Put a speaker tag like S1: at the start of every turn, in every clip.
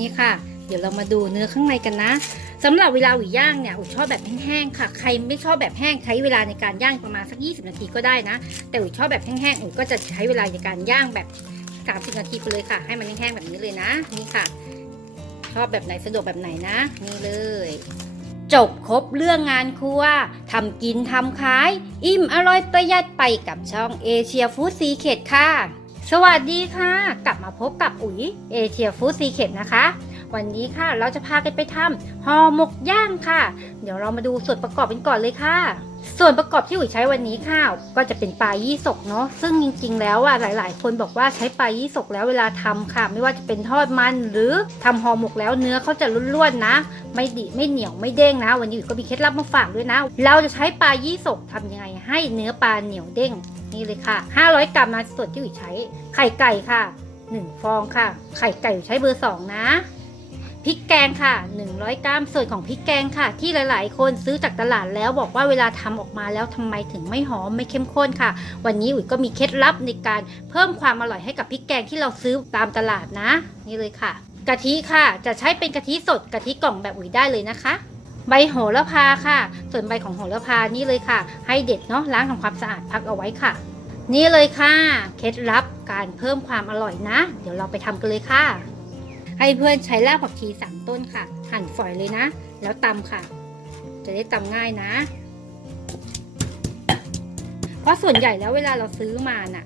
S1: นี่ค่ะ เดี๋ยวเรามาดูเนื้อข้างในกันนะสำหรับเวลาอุ๋ยย่างเนี่ยอุ๋ยชอบแบบแห้งๆค่ะ ใครไม่ชอบแบบแห้งใช้เวลาในการย่างประมาณสัก 20 นาทีก็ได้นะ แต่อุ๋ยชอบแบบแห้งๆอุ๋ยก็จะใช้เวลาในการย่างแบบ 30 นาทีไปเลยค่ะ ให้มันแห้งๆแบบนี้เลยนะ นี่ค่ะ ชอบแบบไหนสะดวกแบบไหนนะ นี่เลยจบครบเรื่องงานครัว ทำกินทำขาย อิ่มอร่อยประหยัดไปกับช่องเอเชียฟู้ดซีเคดค่ะ สวัสดีค่ะ กลับมาพบกับอุ๋ยเอเชียฟู้ดซีเค็ดนะคะ วันนี้ค่ะเราจะพากันไปทำห่อหมกย่างค่ะ เดี๋ยวเรามาดูส่วนประกอบกันก่อนเลยค่ะ ส่วนประกอบที่อุ๋ยใช้วันนี้ค่ะก็จะเป็นปลายี่สกเนาะซึ่งจริง ๆ แล้วอะหลาย ๆ คนบอกว่าใช้ปลายี่สกแล้วเวลาทำค่ะ ไม่ว่าจะเป็นทอดมันหรือทำห่อหมกแล้วเนื้อเขาจะร่วนๆนะ ไม่ดิไม่เหนียวไม่เด้งนะ วันนี้อุ๋ยก็มีเคล็ดลับมาฝากด้วยนะ เราจะใช้ปลายี่สกทำยังไง ให้เนื้อปลาเหนียวเด้งนี่เลยค่ะ 500 กรัมนะส่วนที่อุ๋ยใช้ไข่ไก่ค่ะ 1 ฟองค่ะ ไข่ไก่อุ๋ยใช้เบอร์2นะ พริกแกงค่ะ 100 กรัมส่วนของพริกแกงค่ะ ที่หลายๆ คนซื้อจากตลาดแล้วบอกว่าเวลาทำออกมาแล้วทำไมถึงไม่หอมไม่เข้มข้นค่ะ วันนี้อุ๋ยก็มีเคล็ดลับในการเพิ่มความอร่อยให้กับพริกแกงที่เราซื้อตามตลาดนะ นี่เลยค่ะ กะทิค่ะจะใช้เป็นกะทิสดกะทิกล่องแบบอุ๋ยได้เลยนะคะ ใบโหระพาค่ะ ส่วนใบของโหระพานี่เลยค่ะ ให้เด็ดเนาะล้างทำความสะอาดพักเอาไว้ค่ะ นี่เลยค่ะ เคล็ดลับการเพิ่มความอร่อยนะ เดี๋ยวเราไปทำกันเลยค่ะ ให้เพื่อนใช้รากผักชีสามต้นค่ะ หั่นฝอยเลยนะ แล้วตำค่ะ จะได้ตำง่ายนะ เพราะส่วนใหญ่แล้วเวลาเราซื้อมาน่ะ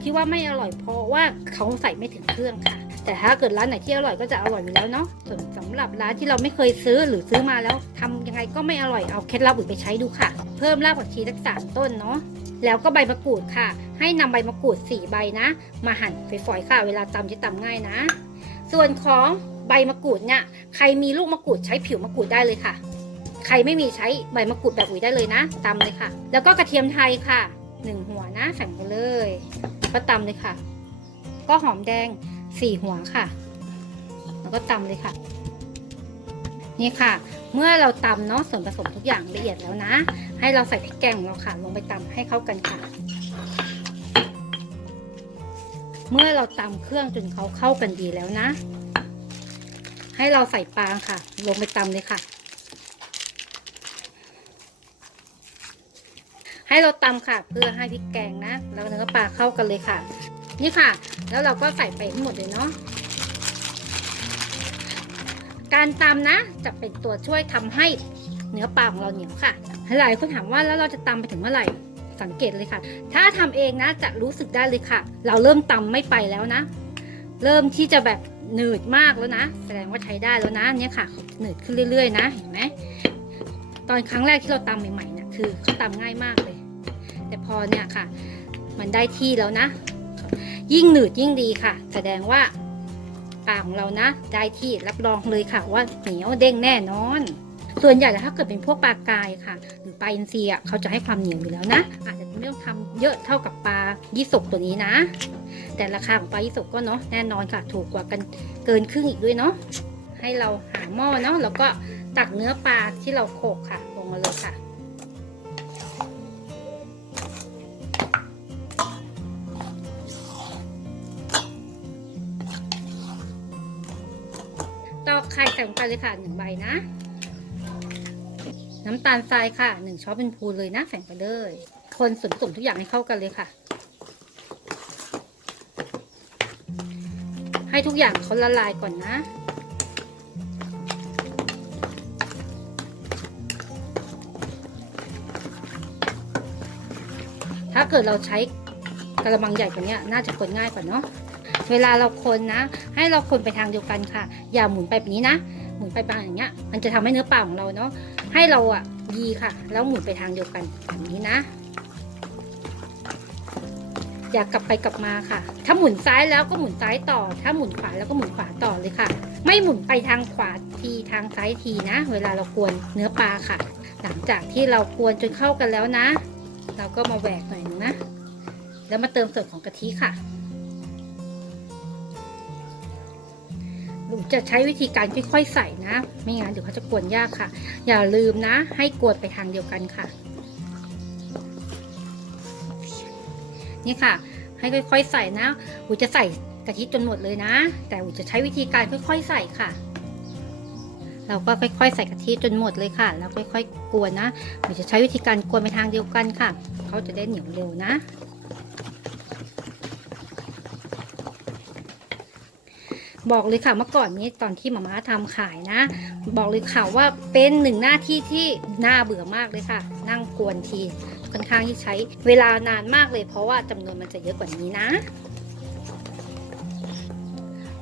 S1: ที่ว่าไม่อร่อยเพราะว่าเขาใส่ไม่ถึงเครื่องค่ะ แต่ถ้าเกิดร้านไหนที่อร่อยก็จะอร่อยอยู่แล้วเนาะส่วนสำหรับร้านที่เราไม่เคยซื้อหรือซื้อมาแล้วทำยังไงก็ไม่อร่อยเอาเคล็ดลับอื่นไปใช้ดูค่ะ เพิ่มรากผักชีสักสามต้นเนาะแล้วก็ใบมะกรูดค่ะ ให้นำใบมะกรูดสี่ใบนะ มาหั่นฝอยๆค่ะ เวลาตำจะตำง่ายนะ ส่วนของใบมะกรูดเนี่ยใครมีลูกมะกรูดใช้ผิวมะกรูดได้เลยค่ะ ใครไม่มีใช้ใบมะกรูดแบบอุ๋ยได้เลยนะตำเลยค่ะ แล้วก็กระเทียมไทยค่ะหนึ่งหัวนะใส่ไปเลยก็ตำเลยค่ะ ก็หอมแดงสี่หัวค่ะ แล้วก็ตำเลยค่ะ นี่ค่ะ เมื่อเราตำเนาะส่วนผสมทุกอย่างละเอียดแล้วนะ ให้เราใส่พริกแกงของเราค่ะ ลงไปตำให้เข้ากันค่ะ เมื่อเราตำเครื่องจนเขาเข้ากันดีแล้วนะ ให้เราใส่ปลาค่ะ ลงไปตำเลยค่ะ ให้เราตำค่ะ เพื่อให้พริกแกงนะ แล้วเนื้อปลาเข้ากันเลยค่ะ นี่ค่ะ แล้วเราก็ใส่ไปทั้งหมดเลยเนาะการตำนะ จะเป็นตัวช่วยทำให้เนื้อปลาของเราเหนียวค่ะ หลายคนถามว่าแล้วเราจะตำไปถึงเมื่อไหร่ สังเกตเลยค่ะ ถ้าทำเองนะจะรู้สึกได้เลยค่ะ เราเริ่มตำไม่ไปแล้วนะ เริ่มที่จะแบบหนืดมากแล้วนะ แสดงว่าใช้ได้แล้วนะเนี่ยค่ะหนืดขึ้นเรื่อยๆ นะเห็นไหมตอนครั้งแรกที่เราตำใหม่ๆเนี่ยคือเขาตำง่ายมากเลย แต่พอเนี่ยค่ะ มันได้ที่แล้วนะ ยิ่งหนืดยิ่งดีค่ะ แสดงว่าปลาของเรานะ ได้ที่รับรองเลยค่ะว่าเหนียวเด้งแน่นอน ส่วนใหญ่แล้วถ้าเกิดเป็นพวกปลากายค่ะ หรือปลาอินทรีย์เขาจะให้ความเหนียวอยู่แล้วนะ อาจจะไม่ต้องทำเยอะเท่ากับปลายี่สกตัวนี้นะ แต่ราคาของปลายี่สกก็เนาะแน่นอนค่ะถูกกว่ากันเกินครึ่งอีกด้วยเนาะให้เราหาหม้อเนาะแล้วก็ตักเนื้อปลาที่เราโขกค่ะ ลงมาเลยค่ะตอกไข่ใส่ลงไปเลยค่ะหนึ่งใบนะ น้ำตาลทรายค่ะหนึ่งช้อนเป็นพูนเลยนะใส่ไปเลย คนส่วนผสมทุกอย่างให้เข้ากันเลยค่ะ ให้ทุกอย่างเขาละลายก่อนนะถ้าเกิดเราใช้กระมังใหญ่กว่านี้น่าจะคนง่ายกว่าเนาะเวลาเราคนนะ ให้เราคนไปทางเดียวกันค่ะ อย่าหมุนไปแบบนี้นะ หมุนไปบางอย่างเงี้ย มันจะทำให้เนื้อปลาของเราเนาะ ให้เราอะยีค่ะ แล้วหมุนไปทางเดียวกันแบบนี้นะ อย่ากลับไปกลับมาค่ะ ถ้าหมุนซ้ายแล้วก็หมุนซ้ายต่อ ถ้าหมุนขวาแล้วก็หมุนขวาต่อเลยค่ะ ไม่หมุนไปทางขวาทีทางซ้ายทีนะ เวลาเรากวนเนื้อปลาค่ะ หลังจากที่เรากวนจนเข้ากันแล้วนะ เราก็มาแหวกหน่อยนึงนะ แล้วมาเติมส่วนของกะทิค่ะ หนูจะใช้วิธีการค่อยๆใส่นะ ไม่งั้นเดี๋ยวเขาจะกวนยากค่ะ อย่าลืมนะ ให้กวนไปทางเดียวกันค่ะ นี่ค่ะ ให้ค่อยๆใส่นะหนูจะใส่กะทิจนหมดเลยนะ แต่อุ๋จะใช้วิธีการค่อย ๆ ใส่ค่ะ เราก็ค่อยๆ ใส่กะทิจนหมดเลยค่ะ แล้วค่อยๆกวนนะอุ๋จะใช้วิธีการกวนไปทางเดียวกันค่ะ เขาจะได้เหนียวเร็วนะ บอกเลยค่ะเมื่อก่อนนี้ตอนที่มาม่าทำขายนะ บอกเลยค่ะว่าเป็นหนึ่งหน้าที่ที่น่าเบื่อมากเลยค่ะ นั่งกวนทีค่อนข้างที่ใช้เวลานานมากเลย เพราะว่าจำนวนมันจะเยอะกว่านี้นะ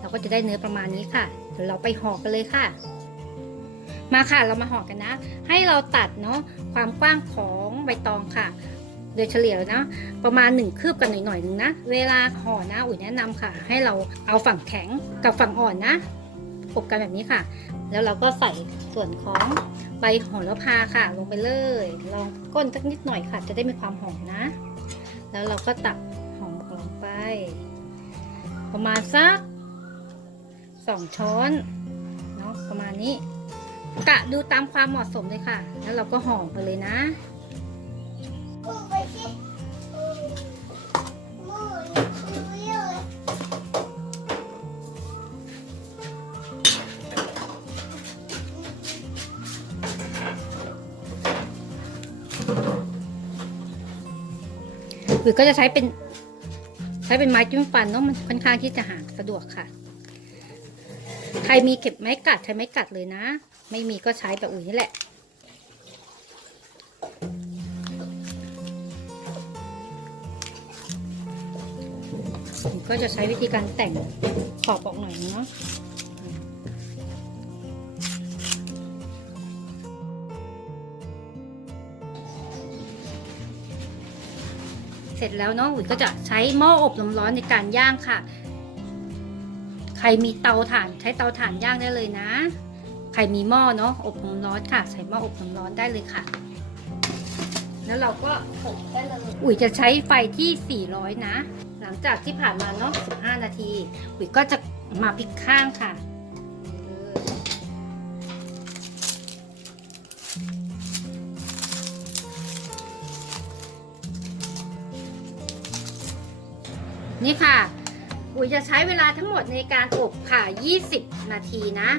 S1: เราก็จะได้เนื้อประมาณนี้ค่ะเดี๋ยวเราไปห่อกันเลยค่ะมาค่ะเรามาห่อกันนะ ให้เราตัดเนาะความกว้างของใบตองค่ะ โดยเฉลี่ยแล้วนะ ประมาณหนึ่งคืบกันหน่อยๆนึงนะ เวลาห่อนะอุ๋ยแนะนำค่ะ ให้เราเอาฝั่งแข็งกับฝั่งอ่อนนะปบกันแบบนี้ค่ะ แล้วเราก็ใส่ส่วนของใบโหระพาค่ะ ลงไปเลย ลองก้นสักนิดหน่อยค่ะ จะได้มีความหอมนะ แล้วเราก็ตักหอมลงไป ประมาณสักสองช้อนเนาะประมาณนี้ กะดูตามความเหมาะสมเลยค่ะ แล้วเราก็ห่อไปเลยนะ หรือก็จะใช้เป็น ใช้เป็นไม้จิ้มฟันเนาะมันค่อนข้างที่จะหาสะดวกค่ะ ใครมีเก็บไม้กัดใช้ไม้กัดเลยนะ ไม่มีก็ใช้แบบอุ่ยนี่แหละก็จะใช้วิธีการแต่งขอบออกหน่อยเนาะ ร็จแล้วเนาะอุ๋ยก็จะใช้หม้ออบลมร้อนในการย่างค่ะ ใครมีเตาถ่านใช้เตาถ่านย่างได้เลยนะ ใครมีหม้อเนาะอบลมร้อนค่ะ ใส่หม้ออบลมร้อนได้เลยค่ะ แล้วเราก็อบได้เลยอุ๋ยจะใช้ไฟที่ 400 นะ หลังจากที่ผ่านมาเนาะ15 นาที อุ๋ยก็จะมาพลิกข้างค่ะ นี่ค่ะอุ๋ยจะใช้เวลาทั้งหมดในการอบค่ะ 20 นาทีนะ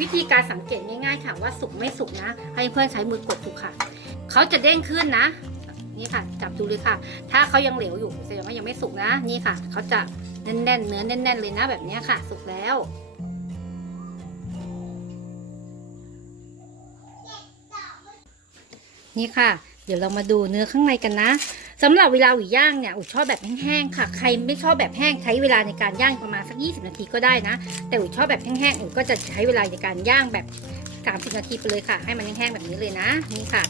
S1: วิธีการสังเกตง่ายๆค่ะว่าสุกไม่สุกนะ ให้เพื่อนใช้มือกดดูกค่ะ เขาจะเด้งขึ้นนะ นี่ค่ะ จับดูเลยค่ะ ถ้าเขายังเหลวอยู่แสดงว่ายังไม่สุกนะ นี่ค่ะ เขาจะแน่นๆเนื้อแน่น ๆ เลยนะแบบนี้ค่ะ สุกแล้วนี่ค่ะ เดี๋ยวเรามาดูเนื้อข้างในกันนะ สำหรับเวลาอุ๋ยย่างเนี่ยอุ๋ยชอบแบบแห้งๆค่ะ ใครไม่ชอบแบบแห้งใช้เวลาในการย่างประมาณสัก 20 นาทีก็ได้นะ แต่อุ๋ยชอบแบบแห้งๆอุ๋ยก็จะใช้เวลาในการย่างแบบ 30 นาทีไปเลยค่ะ ให้มันแห้งๆแบบนี้เลยนะ นี่ค่ะ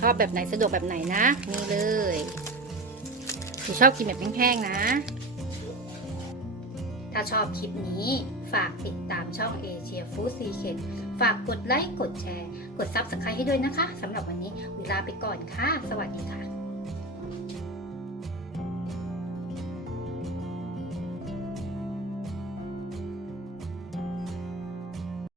S1: ชอบแบบไหนสะดวกแบบไหนนะ นี่เลยอุ๋ยชอบกินแบบแห้งๆนะ ถ้าชอบคลิปนี้ฝากติดตามช่องเอเชียฟู้ดซีเคนฝากกดไลค์ กดแชร์ กดซับสไครต์ให้ด้วยนะคะสำหรับวันนี้เวลาไปก่อนค่ะ สวัสดีค่ะ